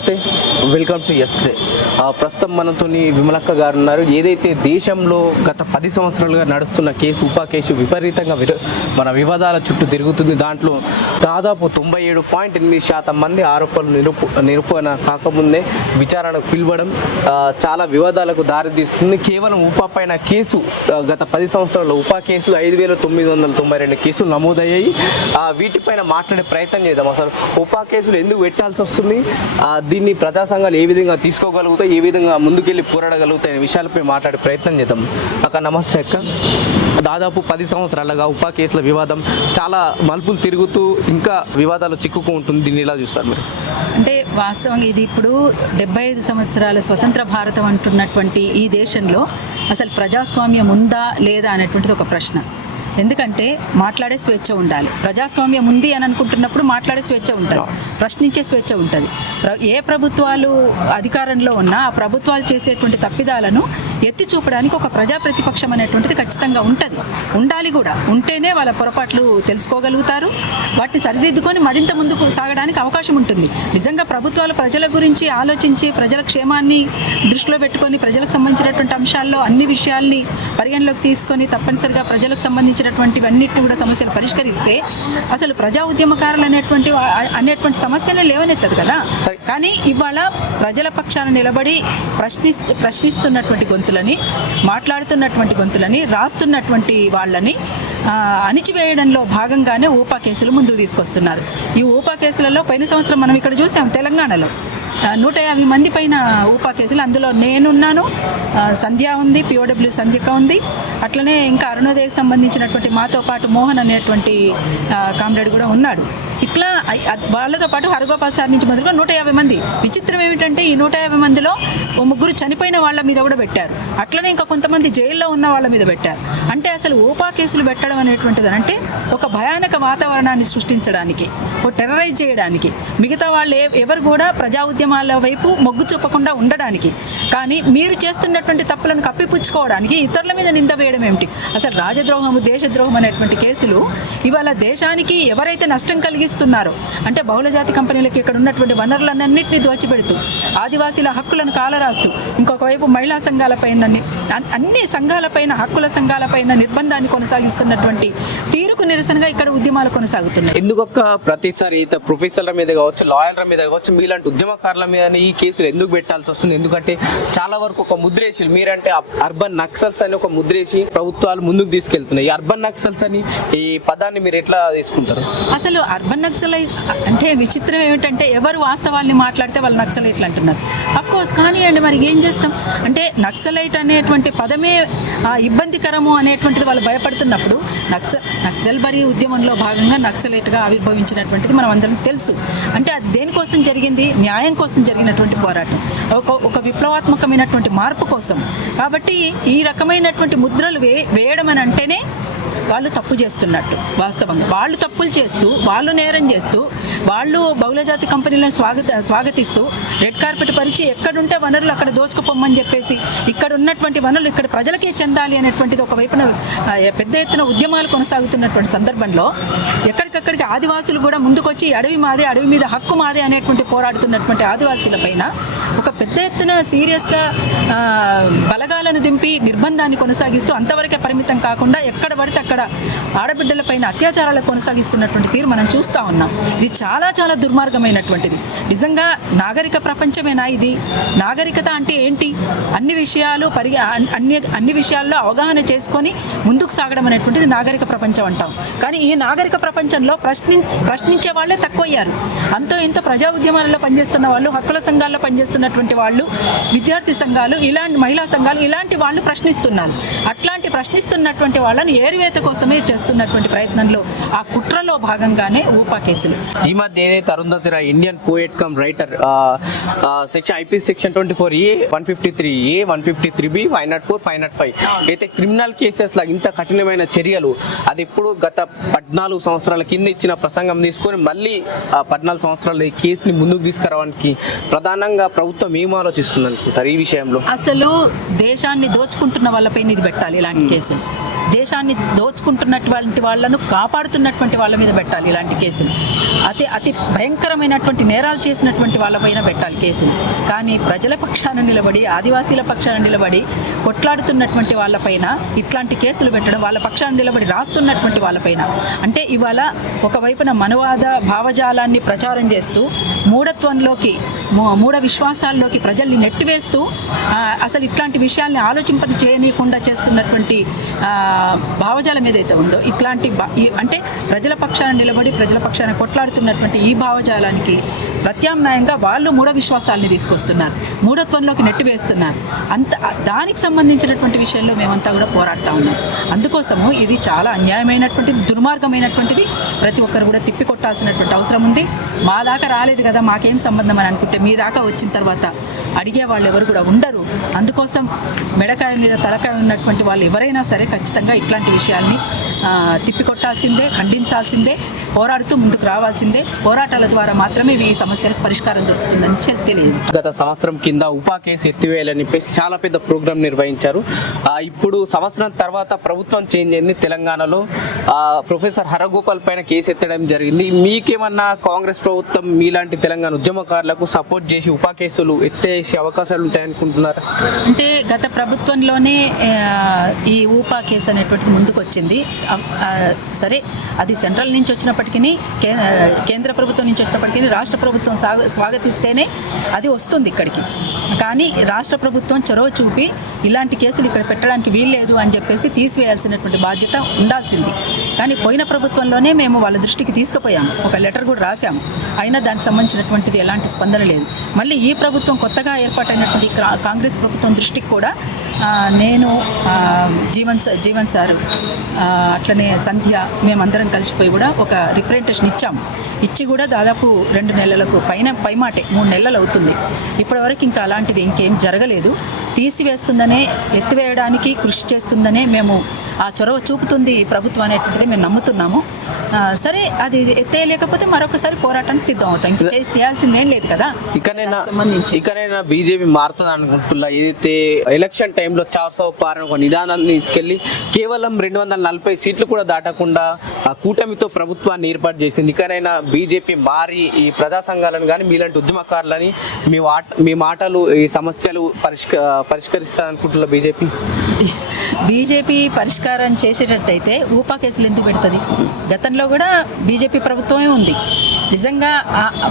నమస్తే, welcome to ఎస్డే. ప్రస్తుతం మనతో విమలక్క గారు ఉన్నారు. ఏదైతే దేశంలో గత 10 సంవత్సరాలుగా నడుస్తున్న కేసు ఉపా కేసు విపరీతంగా మన వివాదాల చుట్టూ తిరుగుతుంది. దాంట్లో దాదాపు 97.8% మంది ఆరోపణలు నిరూపణ కాకముందే విచారణకు పిలవడం చాలా వివాదాలకు దారితీస్తుంది. కేవలం ఉపా పైన కేసు గత 10 సంవత్సరాల్లో ఉపా కేసులు 5,992 కేసులు నమోదయ్యాయి. వీటిపైన మాట్లాడే ప్రయత్నం చేద్దాం. అసలు ఉపా కేసులు ఎందుకు పెట్టాల్సి వస్తుంది, దీన్ని ప్రజా సంఘాలు ఏ విధంగా తీసుకోగలుగుతాయి, ఏ విధంగా ముందుకెళ్ళి పోరాడగలుగుతాయి అనే విషయాలపై మాట్లాడే ప్రయత్నం చేద్దాం. అక్క నమస్తే అక్క. దాదాపు 10 సంవత్సరాలుగా ఉపా కేసుల వివాదం చాలా మలుపులు తిరుగుతూ ఇంకా వివాదాలు చిక్కుకుంటుంది. దీన్ని ఎలా చూస్తారు మీరు? అంటే వాస్తవంగా ఇది ఇప్పుడు 75 సంవత్సరాల స్వతంత్ర భారతం అంటున్నటువంటి ఈ దేశంలో అసలు ప్రజాస్వామ్యం ఉందా లేదా అనేటువంటిది ఒక ప్రశ్న. ఎందుకంటే మాట్లాడే స్వేచ్ఛ ఉండాలి. ప్రజాస్వామ్యం ఉంది అని అనుకుంటున్నప్పుడు మాట్లాడే స్వేచ్ఛ ఉంటుంది, ప్రశ్నించే స్వేచ్ఛ ఉంటుంది. ఏ ప్రభుత్వాలు అధికారంలో ఉన్నా ఆ ప్రభుత్వాలు చేసేటువంటి తప్పిదాలను ఎత్తి చూపడానికి ఒక ప్రజా ప్రతిపక్షం అనేటువంటిది ఖచ్చితంగా ఉంటుంది, ఉండాలి కూడా. ఉంటేనే వాళ్ళ పొరపాట్లు తెలుసుకోగలుగుతారు, వాటిని సరిదిద్దుకొని మరింత ముందుకు సాగడానికి అవకాశం ఉంటుంది. నిజంగా ప్రభుత్వాలు ప్రజల గురించి ఆలోచించి ప్రజల క్షేమాన్ని దృష్టిలో పెట్టుకొని ప్రజలకు సంబంధించినటువంటి అంశాల్లో అన్ని విషయాల్ని పరిగణలోకి తీసుకొని తప్పనిసరిగా ప్రజలకు సంబంధించినటువంటివన్నిటిని కూడా సమస్యలు పరిష్కరిస్తే అసలు ప్రజా ఉద్యమకారులు అనేటువంటి సమస్యనే లేవనెత్తదు కదా. కానీ ఇవాళ ప్రజల పక్షాన నిలబడి ప్రశ్నిస్తున్నటువంటి గొంతులని, మాట్లాడుతున్నటువంటి గొంతులని, రాస్తున్నటువంటి వాళ్ళని అణిచివేయడంలో భాగంగానే ఊపా కేసులు ముందుకు తీసుకొస్తున్నారు. ఈ ఊపా కేసులలో పోయిన సంవత్సరం మనం ఇక్కడ చూసాం తెలంగాణలో 150 మంది పైన ఊపా కేసులు. అందులో నేనున్నాను, సంధ్య ఉంది, పిఓడబ్ల్యూ సంధ్యక ఉంది, అట్లనే ఇంకా అరుణోదయకు సంబంధించినటువంటి మాతో పాటు మోహన్ అనేటువంటి కామ్రేడ్ కూడా ఉన్నాడు. ఇట్లా వాళ్ళతో పాటు హరగోపాల్ సార్ నుంచి మొదలుగా 150 మంది. విచిత్రం ఏమిటంటే ఈ 150 మందిలో 3 చనిపోయిన వాళ్ళ మీద కూడా పెట్టారు, అట్లనే ఇంకా కొంతమంది జైల్లో ఉన్న వాళ్ళ మీద పెట్టారు. అంటే అసలు ఊపా కేసులు పెట్టడం అనేటువంటిది అంటే ఒక భయానక వాతావరణాన్ని సృష్టించడానికి, ఒక టెర్రరైజ్ చేయడానికి, మిగతా వాళ్ళు ఎవరు కూడా ప్రజా ఉద్యమాల వైపు మొగ్గు చూపకుండా ఉండడానికి. కానీ మీరు చేస్తున్నటువంటి తప్పులను కప్పిపుచ్చుకోవడానికి ఇతరుల మీద నింద వేయడం ఏమిటి? అసలు రాజద్రోహము, దేశద్రోహం అనేటువంటి కేసులు ఇవాళ దేశానికి ఎవరైతే నష్టం కలిగిస్తున్నారో, అంటే బహుళజాతి కంపెనీలకి ఇక్కడ ఉన్నటువంటి వనరులన్నింటినీ దోచిపెడుతూ, ఆదివాసీల హక్కులను కాలరాస్తూ, ఇంకొక వైపు మహిళా సంఘాలపైన, అన్ని సంఘాలపైన, హక్కుల సంఘాలపైన నిర్బంధాన్ని కొనసాగిస్తున్నటువంటి తీరుకు నిరసనగా ఇక్కడ ఉద్యమాలు కొనసాగుతున్నాయి. ఎందుకొక్క ప్రతిసారి ప్రొఫెసర్ల మీద కావచ్చు, లాయర్ల మీద కావచ్చు, మీలాంటి ఉద్యమకారుల మీద ఈ కేసులు ఎందుకు పెట్టాల్సి వస్తుంది? ఎందుకంటే చాలా వరకు ఒక ముద్రేసి, మీరంటే అర్బన్ నక్సల్స్ అని ఒక ముద్రేసి ప్రభుత్వాలు ముందుకు తీసుకెళ్తున్నాయి. ఈ అర్బన్ నక్సల్స్ అని ఈ పదాన్ని మీరు ఎట్లా తీసుకుంటారు? అసలు అర్బన్ నక్సలైట్ అంటే విచిత్రం ఏమిటంటే ఎవరు వాస్తవాల్ని మాట్లాడితే వాళ్ళు నక్సలైట్లు అంటున్నారు. అఫ్కోర్స్ కానీ అండి, మరి ఏం చేస్తాం? అంటే నక్సలైట్ అనేటువంటి పదమే ఇబ్బందికరము అనేటువంటిది వాళ్ళు భయపడుతున్నప్పుడు నక్సల్బరీ ఉద్యమంలో భాగంగా నక్సలైట్గా ఆవిర్భవించినటువంటిది మనం అందరం తెలుసు. అంటే అది దేనికోసం జరిగింది? న్యాయం కోసం జరిగినటువంటి పోరాటం, ఒక విప్లవాత్మకమైనటువంటి మార్పు కోసం. కాబట్టి ఈ రకమైనటువంటి ముద్రలు వేయడం అని అంటేనే వాళ్ళు తప్పు చేస్తున్నట్టు. వాస్తవంగా వాళ్ళు తప్పులు చేస్తూ, వాళ్ళు నేరం చేస్తూ, వాళ్ళు బహుళజాతి కంపెనీలను స్వాగతిస్తూ రెడ్ కార్పెట్ పరిచి ఎక్కడుంటే వనరులు అక్కడ దోచుకుపోమని చెప్పేసి ఇక్కడ ఉన్నటువంటి వనరులు ఇక్కడ ప్రజలకే చెందాలి అనేటువంటిది ఒకవైపున పెద్ద ఎత్తున ఉద్యమాలు కొనసాగుతున్నటువంటి సందర్భంలో ఎక్కడికక్కడికి ఆదివాసులు కూడా ముందుకొచ్చి అడవి మాదే, అడవి మీద హక్కు మాదే అనేటువంటి పోరాడుతున్నటువంటి ఆదివాసీల పైన ఒక పెద్ద ఎత్తున సీరియస్గా బలగాలను దింపి నిర్బంధాన్ని కొనసాగిస్తూ అంతవరకే పరిమితం కాకుండా ఎక్కడ పడితే అక్కడ ఆడబిడ్డల పైన అత్యాచారాలు కొనసాగిస్తున్నటువంటి తీరు మనం చూస్తూ ఉన్నాం. ఇది చాలా చాలా దుర్మార్గమైనటువంటిది. నిజంగా నాగరిక ప్రపంచమేనా ఇది? నాగరికత అంటే ఏంటి? అన్ని విషయాలు అన్ని విషయాల్లో అవగాహన చేసుకొని ముందుకు సాగడం అనేటువంటిది నాగరిక ప్రపంచం అంటాం. కానీ ఈ నాగరిక ప్రపంచంలో ప్రశ్నించే వాళ్ళే తక్కువయ్యారు. అంతో ఇంతో ప్రజా ఉద్యమాలలో పనిచేస్తున్న వాళ్ళు, హక్కుల సంఘాల్లో పనిచేస్తున్నటువంటి వాళ్ళు, విద్యార్థి సంఘాలు, ఇలాంటి మహిళా సంఘాలు, ఇలాంటి వాళ్ళు ప్రశ్నిస్తున్నారు. అట్లాంటి ప్రశ్నిస్తున్నటువంటి వాళ్ళని ఏరువేత కోసమే చేస్తున్నటువంటి ప్రయత్నంలో ఆ కుట్రలో భాగంగానే ఊపా కేసులు. ఈ మధ్య ఏదైతే Arundhati Roy, Indian poet cum writer, section IPC section 24A, 153A, 153B, 504, 505 అయితే క్రిమినల్ కేసెస్ లా ఇంత కఠినమైన చర్యలు అది ఎప్పుడు గత 14 సంవత్సరాల కింద ఇచ్చిన ప్రసంగం తీసుకొని మళ్ళీ 14 సంవత్సరాల ఈ కేసుని ముందుకు తీసుకురావడానికి ప్రధానంగా ప్రభుత్వం ఏం ఆలోచిస్తుంది అనుకుంటారు ఈ విషయంలో? అసలు దేశాన్ని దోచుకుంటున్న వాళ్ళపైన ఇది పెట్టాలి ఇలాంటి కేసులు. దేశాన్ని దోచుకుంటున్నటువంటి వాళ్ళను కాపాడుతున్నటువంటి వాళ్ళ మీద పెట్టాలి ఇలాంటి కేసులు. అతి భయంకరమైనటువంటి నేరాలు చేసినటువంటి వాళ్ళపైన పెట్టాలి కేసులు. కానీ ప్రజల పక్షాన నిలబడి, ఆదివాసీల పక్షాన నిలబడి కొట్లాడుతున్నటువంటి వాళ్ళపైన ఇట్లాంటి కేసులు పెట్టడం, వాళ్ళ పక్షాన నిలబడి రాస్తున్నటువంటి వాళ్ళపైన, అంటే ఇవాళ ఒకవైపున మనవాద భావజాలాన్ని ప్రచారం చేస్తూ మూఢత్వంలోకి, మూఢ విశ్వాసాల్లోకి ప్రజల్ని నెట్టివేస్తూ అసలు ఇట్లాంటి విషయాల్ని ఆలోచింపని చేయనీయకుండా చేస్తున్నటువంటి భావజాలం ఏదైతే ఉందో, ఇట్లాంటి అంటే ప్రజల పక్షాన నిలబడి ప్రజల పక్షాన కొట్లాడుతున్నటువంటి ఈ భావజాలానికి ప్రత్యామ్నాయంగా వాళ్ళు మూఢ విశ్వాసాలని తీసుకొస్తున్నారు, మూఢత్వంలోకి నెట్టివేస్తున్నారు. దానికి సంబంధించినటువంటి విషయంలో మేమంతా కూడా పోరాడుతూ ఉన్నాం. అందుకోసము ఇది చాలా అన్యాయమైనటువంటిది, దుర్మార్గమైనటువంటిది. ప్రతి ఒక్కరు కూడా తిప్పికొట్టాల్సినటువంటి అవసరం ఉంది. మా దాకా రాలేదు కదా, మాకేం సంబంధం అని అనుకుంటే మీ దాకా వచ్చిన తర్వాత అడిగే వాళ్ళు ఎవరు కూడా ఉండరు. అందుకోసం మెడకాయ మీద తలకాయ ఉన్నటువంటి వాళ్ళు ఎవరైనా సరే ఖచ్చితంగా ఇట్లాంటి విషయాల్ని తిప్పికొట్టాల్సిందే, ఖండించాల్సిందే, పోరాడుతూ ముందుకు రావాల్సిందే. పోరాటాల ద్వారా మాత్రమే ఈ సమస్యలకు పరిష్కారం దొరుకుతుందని తెలియజేస్తుంది. గత సంవత్సరం కింద ఉపా కేసు ఎత్తివేయాలని చెప్పేసి చాలా పెద్ద ప్రోగ్రాం నిర్వహించారు. ఇప్పుడు సంవత్సరం తర్వాత ప్రభుత్వం చేంజ్ అయింది తెలంగాణలో. ప్రొఫెసర్ హరగోపాల్ పైన కేసు ఎత్తడం జరిగింది. మీకేమన్నా కాంగ్రెస్ ప్రభుత్వం మీలాంటి తెలంగాణ ఉద్యమకారులకు సపోర్ట్ చేసి ఉపా కేసులు ఎత్తేసే అవకాశాలు ఉంటాయనుకుంటున్నారా? అంటే గత ప్రభుత్వంలోనే ఈ ఉపా కేసు అనేటువంటిది ముందుకు వచ్చింది. సరే, అది సెంట్రల్ నుంచి వచ్చినప్పటికీ, కేంద్ర ప్రభుత్వం నుంచి వచ్చినప్పటికీ రాష్ట్ర ప్రభుత్వం స్వాగతిస్తేనే అది వస్తుంది ఇక్కడికి. కానీ రాష్ట్ర ప్రభుత్వం చొరవ చూపి ఇలాంటి కేసులు ఇక్కడ పెట్టడానికి వీల్లేదు అని చెప్పేసి తీసివేయాల్సినటువంటి బాధ్యత ఉండాల్సింది. కానీ పోయిన ప్రభుత్వంలోనే మేము వాళ్ళ దృష్టికి తీసుకుపోయాము, ఒక లెటర్ కూడా రాశాము. అయినా దానికి సంబంధించినటువంటిది ఎలాంటి స్పందన లేదు. మళ్ళీ ఈ ప్రభుత్వం కొత్తగా ఏర్పాటైనటువంటి కాంగ్రెస్ ప్రభుత్వం దృష్టికి కూడా నేను, జీవన్ సార్, అట్లనే సంధ్య, మేమందరం కలిసిపోయి కూడా ఒక రిప్రజెంటేషన్ ఇచ్చి కూడా దాదాపు 2 నెలలకు పైమాటే 3 నెలలు అవుతుంది. ఇప్పటివరకు ఇంకా అలాంటిది ఇంకేం జరగలేదు. తీసివేస్తుందనే, ఎత్తివేయడానికి కృషి చేస్తుందనే మేము ఆ చొరవ చూపుతుంది ప్రభుత్వం అనేటువంటిది మేము నమ్ముతున్నాము. సరే, అది ఎత్తేయలేకపోతే మరొకసారి పోరాటానికి సిద్ధం అవుతాం. ఇంకా చేయాల్సిందేం లేదు కదా. ఇకనైనా బీజేపీ మారుతుంది అనుకుంటున్నా. ఏదైతే ఎలక్షన్ టైంలో 400 పార్ ఒక నిదానాన్ని తీసుకెళ్లి కేవలం 240 సీట్లు కూడా దాటకుండా ఆ కూటమితో ప్రభుత్వాన్ని ఏర్పాటు చేసింది. ఇకనైనా బీజేపీ మారి ఈ ప్రజా సంఘాలను కానీ మీలాంటి ఉద్యమకారులని మీ మాటలు ఈ సమస్యలు పరిష్కరిస్తా అనుకుంటున్నా బీజేపీ పరిష్కారం చేసేటట్టయితే ఉపా కేసులు ఎందుకు పెడుతుంది? గతంలో కూడా బీజేపీ ప్రభుత్వమే ఉంది. నిజంగా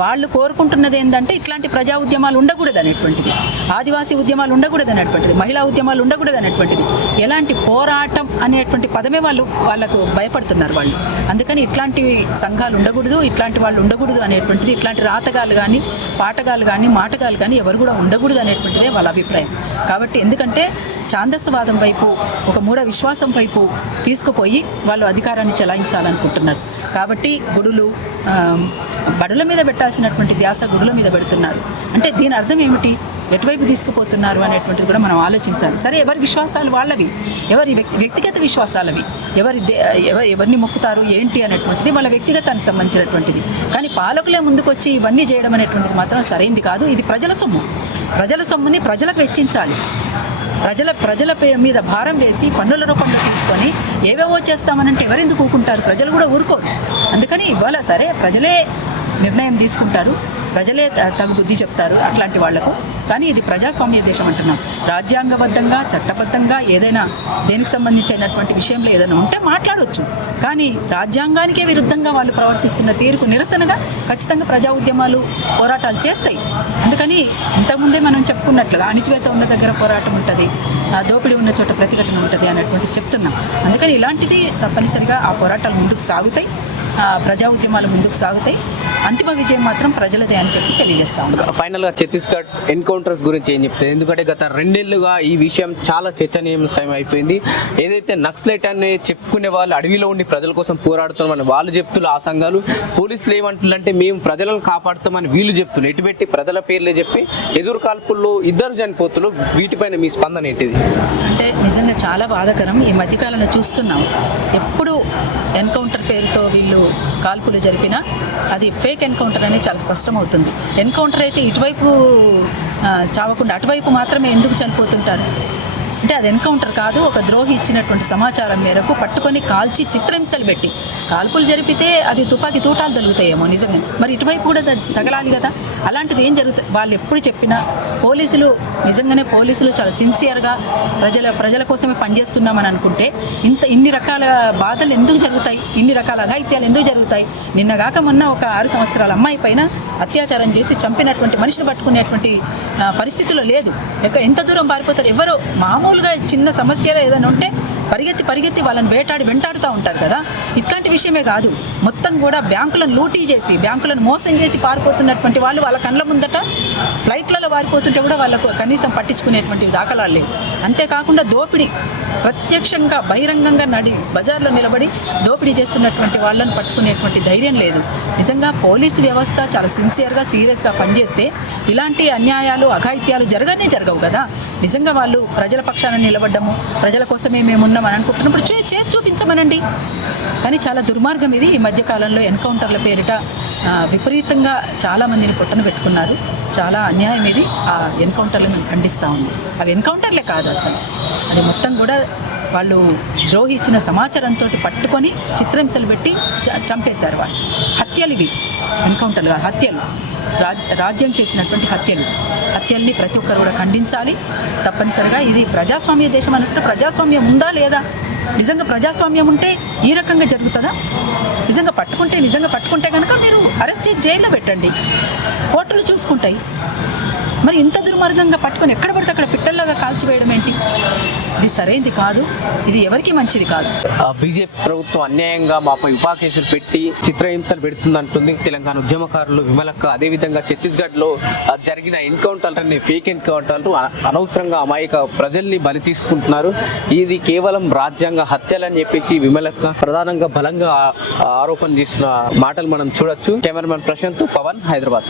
వాళ్ళు కోరుకుంటున్నది ఏంటంటే ఇట్లాంటి ప్రజా ఉద్యమాలు ఉండకూడదు అనేటువంటిది, ఆదివాసీ ఉద్యమాలు ఉండకూడదు అనేటువంటిది, మహిళా ఉద్యమాలు ఉండకూడదు అనేటువంటిది. ఎలాంటి పోరాటం అనేటువంటి పదమే వాళ్ళకు భయపడుతున్నారు వాళ్ళు. అందుకని ఇట్లాంటి సంఘాలు ఉండకూడదు, ఇట్లాంటి వాళ్ళు ఉండకూడదు అనేటువంటిది, ఇట్లాంటి రాతగాలు కానీ, పాటగాలు కానీ, మాటగాలు కానీ ఎవరు కూడా ఉండకూడదు అనేటువంటిదే వాళ్ళ అభిప్రాయం. కాబట్టి ఎందుకంటే ఛాందస్యవాదం వైపు, ఒక మూఢ విశ్వాసం వైపు తీసుకుపోయి వాళ్ళు అధికారాన్ని చెలాయించాలనుకుంటున్నారు. కాబట్టి గుడులు, బడుల మీద పెట్టాల్సినటువంటి ధ్యాస గుడుల మీద పెడుతున్నారు. అంటే దీని అర్థం ఏమిటి? ఎటువైపు తీసుకుపోతున్నారు అనేటువంటిది కూడా మనం ఆలోచించాలి. సరే, ఎవరి విశ్వాసాలు వాళ్ళవి, ఎవరి వ్యక్తిగత విశ్వాసాలవి, ఎవరిని మొక్కుతారు ఏంటి అనేటువంటిది వాళ్ళ వ్యక్తిగతానికి సంబంధించినటువంటిది. కానీ పాలకులే ముందుకొచ్చి ఇవన్నీ చేయడం అనేటువంటిది మాత్రం సరైంది కాదు. ఇది ప్రజల సొమ్ముని ప్రజలకు వెచ్చించాలి. ప్రజల మీద భారం వేసి పన్నుల రూపంలో తీసుకొని ఏవేవో చేస్తామనంటే ఎవరెందుకు ఊరుకుంటారు? ప్రజలు కూడా ఊరుకోరు. అందుకని ఇవాళ సరే, ప్రజలే నిర్ణయం తీసుకుంటారు, ప్రజలే తగు బుద్ధి చెప్తారు అట్లాంటి వాళ్లకు. కానీ ఇది ప్రజాస్వామ్య దేశం అంటున్నాం. రాజ్యాంగబద్ధంగా, చట్టబద్ధంగా ఏదైనా దేనికి సంబంధించినటువంటి విషయంలో ఏదైనా ఉంటే మాట్లాడవచ్చు. కానీ రాజ్యాంగానికే విరుద్ధంగా వాళ్ళు ప్రవర్తిస్తున్న తీరుకు నిరసనగా ఖచ్చితంగా ప్రజా ఉద్యమాలు, పోరాటాలు చేస్తాయి. అందుకని ఇంతకుముందే మనం చెప్పుకున్నట్లుగా అణిచివేత ఉన్న దగ్గర పోరాటం ఉంటుంది, దోపిడీ ఉన్న చోట ప్రతిఘటన ఉంటుంది అన్నటువంటి చెప్తున్నాం. అందుకని ఇలాంటిది తప్పనిసరిగా ఆ పోరాటాలు ముందుకు సాగుతాయి, ప్రజా ఉద్యమాలు ముందుకు సాగుతాయి. అంతిమ విజయం మాత్రం ప్రజలదే అని చెప్పి తెలియజేస్తా ఉన్నాం. ఫైనల్గా ఛత్తీస్గఢ్ ఎన్కౌంటర్స్ గురించి ఏం చెప్తారు? ఎందుకంటే గత 2 ఏళ్లుగా ఈ విషయం చాలా చర్చనీయాంశం అయిపోయింది. ఏదైతే నక్సలైట్ అని చెప్పుకునే వాళ్ళు అడవిలో ఉండి ప్రజల కోసం పోరాడుతామని వాళ్ళు చెప్తున్నారు, ఆ సంఘాలు. పోలీసులు ఏమంటున్నారంటే మేము ప్రజలను కాపాడుతామని వీళ్ళు చెప్తున్నారు. ఎటుపెట్టి ప్రజల పేర్లే చెప్పి ఎదురు కాల్పుల్లో 2 చనిపోతున్నారు. వీటిపైన మీ స్పందన ఏంటిది? అంటే నిజంగా చాలా బాధాకరం. ఈ మధ్యకాలంలో చూస్తున్నాం, ఎప్పుడు ఎన్కౌంటర్ పేరుతో వీళ్ళు కాల్పులు జరిపినా అది ఫేక్ ఎన్కౌంటర్ అనేది చాలా స్పష్టమవుతుంది. ఎన్కౌంటర్ అయితే ఇటువైపు చావకుండా అటువైపు మాత్రమే ఎందుకు చనిపోతుంటారు? అంటే అది ఎన్కౌంటర్ కాదు, ఒక ద్రోహి ఇచ్చినటువంటి సమాచారం మేరకు పట్టుకొని కాల్చి చిత్రహింసలు పెట్టి కాల్పులు జరిపితే అది తుపాకీ తూటాలు తగులుతాయేమో నిజంగా, మరి ఇటువైపు కూడా తగలాలి కదా. అలాంటిది ఏం జరుగుతుంది? వాళ్ళు ఎప్పుడు చెప్పినా పోలీసులు నిజంగానే పోలీసులు చాలా సిన్సియర్గా ప్రజల కోసమే పనిచేస్తున్నామని అనుకుంటే ఇన్ని రకాల బాధలు ఎందుకు జరుగుతాయి, ఇన్ని రకాల అఘాయిత్యాలు ఎందుకు జరుగుతాయి? నిన్నగాక మొన్న ఒక 6 సంవత్సరాల అమ్మాయి పైన అత్యాచారం చేసి చంపినటువంటి మనిషిని పట్టుకునేటువంటి పరిస్థితిలో లేదు. ఎంత దూరం పారిపోతారు? ఎవరో మామూలుగా చిన్న సమస్యలో ఏదైనా ఉంటే పరిగెత్తి వాళ్ళని వెంటాడుతూ ఉంటారు కదా. ఇట్లాంటి విషయమే కాదు, మొత్తం కూడా బ్యాంకులను లూటీ చేసి బ్యాంకులను మోసం చేసి పారిపోతున్నటువంటి వాళ్ళు వాళ్ళ కళ్ళ ముందట ఫ్లైట్లలో పారిపోతుంటే కూడా వాళ్ళకు కనీసం పట్టించుకునేటువంటి దాఖలాలు లేవు. అంతేకాకుండా దోపిడీ ప్రత్యక్షంగా బహిరంగంగా బజార్లో నిలబడి దోపిడీ చేస్తున్నటువంటి వాళ్ళని పట్టుకునేటువంటి ధైర్యం లేదు. నిజంగా పోలీసు వ్యవస్థ చాలా సిన్సియర్గా సీరియస్గా పనిచేస్తే ఇలాంటి అన్యాయాలు అఘాయిత్యాలు జరగవు కదా. నిజంగా వాళ్ళు ప్రజల పక్షాన నిలబడ్డము, ప్రజల కోసమే మేమున్నాం అని అనుకుంటున్నప్పుడు చేసి చూపించమనండి. కానీ చాలా దుర్మార్గం ఇది. ఈ మధ్యకాలంలో ఎన్కౌంటర్ల పేరిట విపరీతంగా చాలామందిని పొట్టన పెట్టుకున్నారు. చాలా అన్యాయం ఇది. ఆ ఎన్కౌంటర్లను ఖండిస్తూ ఉంది. అవి ఎన్కౌంటర్లే కాదు, అసలు అది మొత్తం కూడా వాళ్ళు ద్రోహి ఇచ్చిన సమాచారంతో పట్టుకొని చిత్రహింసలు పెట్టి చంపేశారు. వాళ్ళు హత్యలు ఇవి, ఎన్కౌంటర్లు కాదు, హత్యలు. రాజ్యం చేసినటువంటి హత్యల్ని ప్రతి ఒక్కరు కూడా ఖండించాలి తప్పనిసరిగా. ఇది ప్రజాస్వామ్య దేశం అనుకుంటే ప్రజాస్వామ్యం ఉందా లేదా? నిజంగా ప్రజాస్వామ్యం ఉంటే ఈ రకంగా జరుగుతుందా? నిజంగా పట్టుకుంటే కనుక మీరు అరెస్ట్ చేసి జైల్లో పెట్టండి, కోర్టులు చూసుకుంటాయి. మరి ఇంత దుర్మార్గంగా పట్టుకొని ఎక్కడ పడితే అక్కడ పిట్టల్లాగా కాల్చివేయడం ఏంటి? ఇది సరైనది కాదు, ఇది ఎవరికి మంచిది కాదు. బీజేపీ ప్రభుత్వం అన్యాయంగా మాపై ఉపా కేసులు పెట్టి చిత్రహింసలు పెడుతుందంటుంది తెలంగాణ ఉద్యమకారులు విమలక్క. అదేవిధంగా ఛత్తీస్గఢ్లో జరిగిన ఎన్కౌంటర్లని ఫేక్ ఎన్కౌంటర్లు అనవసరంగా అమాయక ప్రజల్ని బలి తీసుకుంటున్నారు. ఇది కేవలం రాజ్యాంగ హత్యలని చెప్పేసి విమలక్క ప్రధానంగా బలంగా ఆరోపణ చేసిన మాటలు మనం చూడొచ్చు. కెమెరామెన్ ప్రశాంత్, పవన్, హైదరాబాద్.